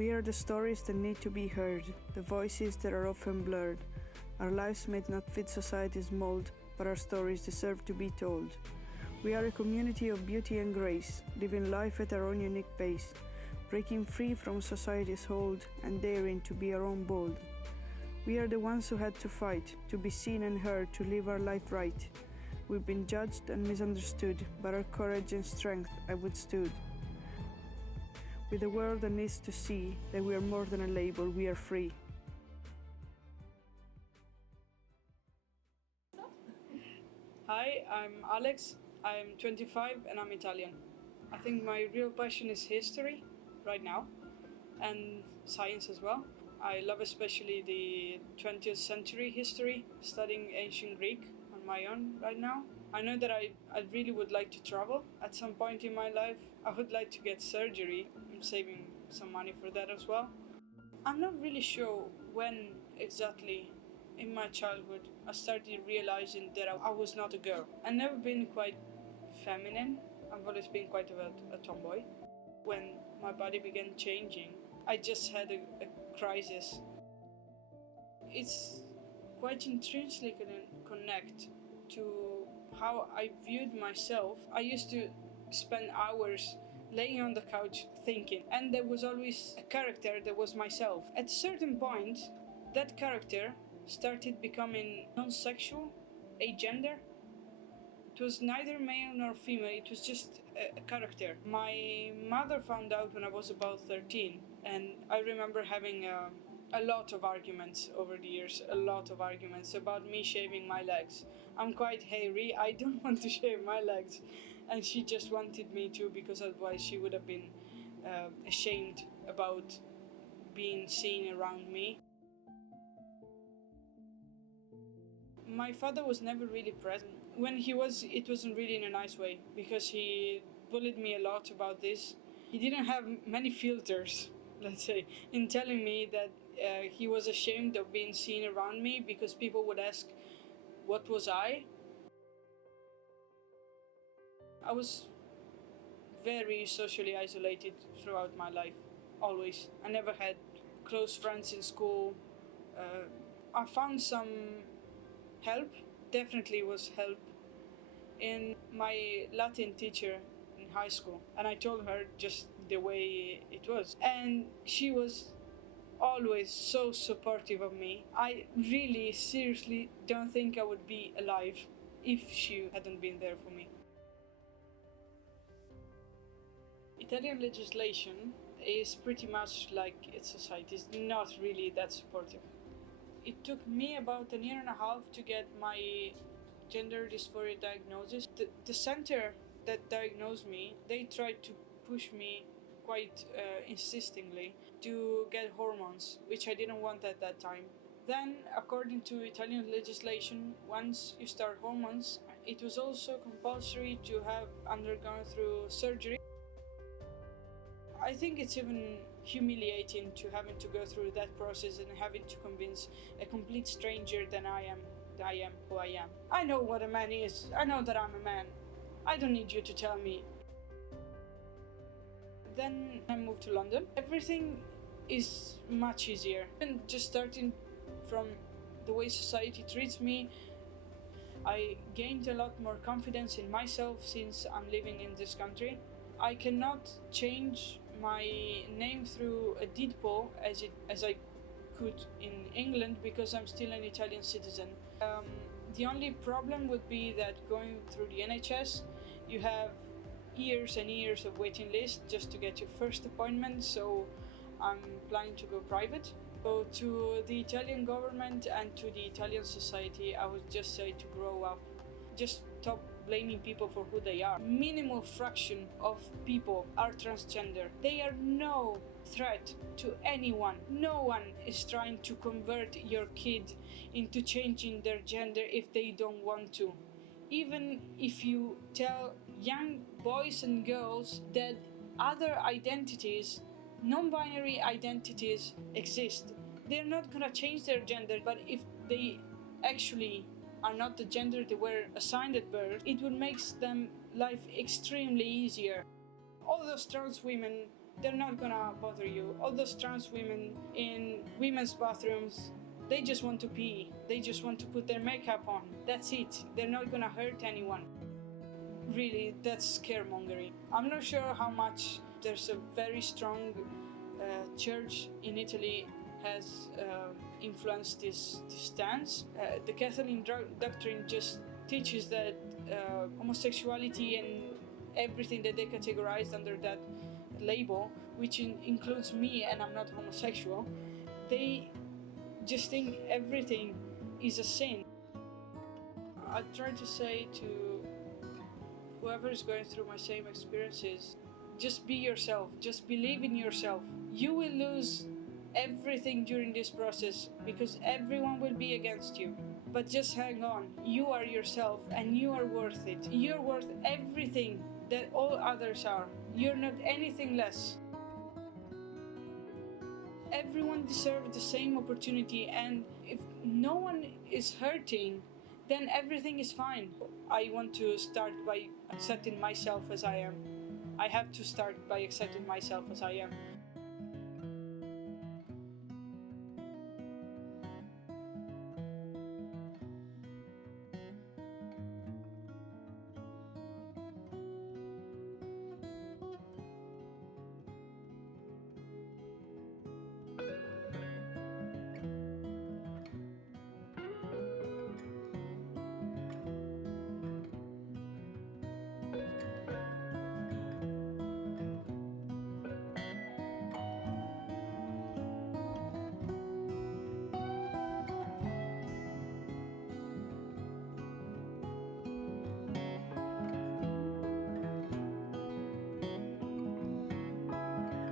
We are the stories that need to be heard, the voices that are often blurred. Our lives may not fit society's mold, but our stories deserve to be told. We are a community of beauty and grace, living life at our own unique pace, breaking free from society's hold and daring to be our own bold. We are the ones who had to fight, to be seen and heard, to live our life right. We've been judged and misunderstood, but our courage and strength have withstood. With a world that needs to see that we are more than a label, we are free. Hi, I'm Alex. I'm 25 and I'm Italian. I think my real passion is history right now and science as well. I love especially the 20th century history, studying ancient Greek on my own right now. I know that I really would like to travel at some point in my life. I would like to get surgery. I'm saving some money for that as well. I'm not really sure when exactly in my childhood I started realizing that I was not a girl. I've never been quite feminine. I've always been quite a tomboy. When my body began changing, I just had a crisis. It's quite intrinsically connect to how I viewed myself. I used to spend hours laying on the couch thinking, and there was always a character that was myself. At a certain point, that character started becoming non-sexual, agender. It was neither male nor female, it was just a character. My mother found out when I was about 13, and I remember having a lot of arguments over the years, a lot of arguments about me shaving my legs. I'm quite hairy, I don't want to shave my legs. And she just wanted me to, because otherwise she would have been ashamed about being seen around me. My father was never really present. When he was, it wasn't really in a nice way, because he bullied me a lot about this. He didn't have many filters, let's say, in telling me that he was ashamed of being seen around me, because people would ask, what was I? I was very socially isolated throughout my life, always. I never had close friends in school. I found some help, definitely was help, in my Latin teacher in high school. And I told her just the way it was. And she was always so supportive of me. I really, seriously don't think I would be alive if she hadn't been there for me. Italian legislation is pretty much like its society. It's not really that supportive. It took me about 1.5 years to get my gender dysphoria diagnosis. The center that diagnosed me, they tried to push me quite insistingly to get hormones, which I didn't want at that time. Then, according to Italian legislation, once you start hormones, it was also compulsory to have undergone through surgery. I think it's even humiliating to having to go through that process and having to convince a complete stranger that I am who I am. I know what a man is. I know that I'm a man. I don't need you to tell me. Then I moved to London. Everything is much easier. And just starting from the way society treats me, I gained a lot more confidence in myself since I'm living in this country. I cannot change my name through a deed poll as I could in England, because I'm still an Italian citizen. The only problem would be that going through the NHS, you have years and years of waiting list just to get your first appointment, so I'm planning to go private. So to the Italian government and to the Italian society, I would just say to grow up. Just stop blaming people for who they are. Minimal fraction of people are transgender. They are no threat to anyone. No one is trying to convert your kid into changing their gender if they don't want to. Even if you tell young boys and girls that other identities, non-binary identities exist, they're not gonna change their gender, but if they actually are not the gender they were assigned at birth, it would make them life extremely easier. All those trans women they're not gonna bother you. All those trans women in women's bathrooms, they just want to pee. They just want to put their makeup on. That's it. They're not gonna hurt anyone. Really, that's scaremongering. I'm not sure how much there's a very strong church in Italy has influenced this stance. The Catholic doctrine just teaches that homosexuality and everything that they categorize under that label, which includes me, and I'm not homosexual, they just think everything is a sin. I try to say to whoever is going through my same experiences, just be yourself, just believe in yourself. You will lose everything during this process because everyone will be against you. But just hang on, you are yourself and you are worth it. You're worth everything that all others are. You're not anything less. Everyone deserves the same opportunity, and if no one is hurting, then everything is fine. I want to start by accepting myself as I am. I have to start by accepting myself as I am.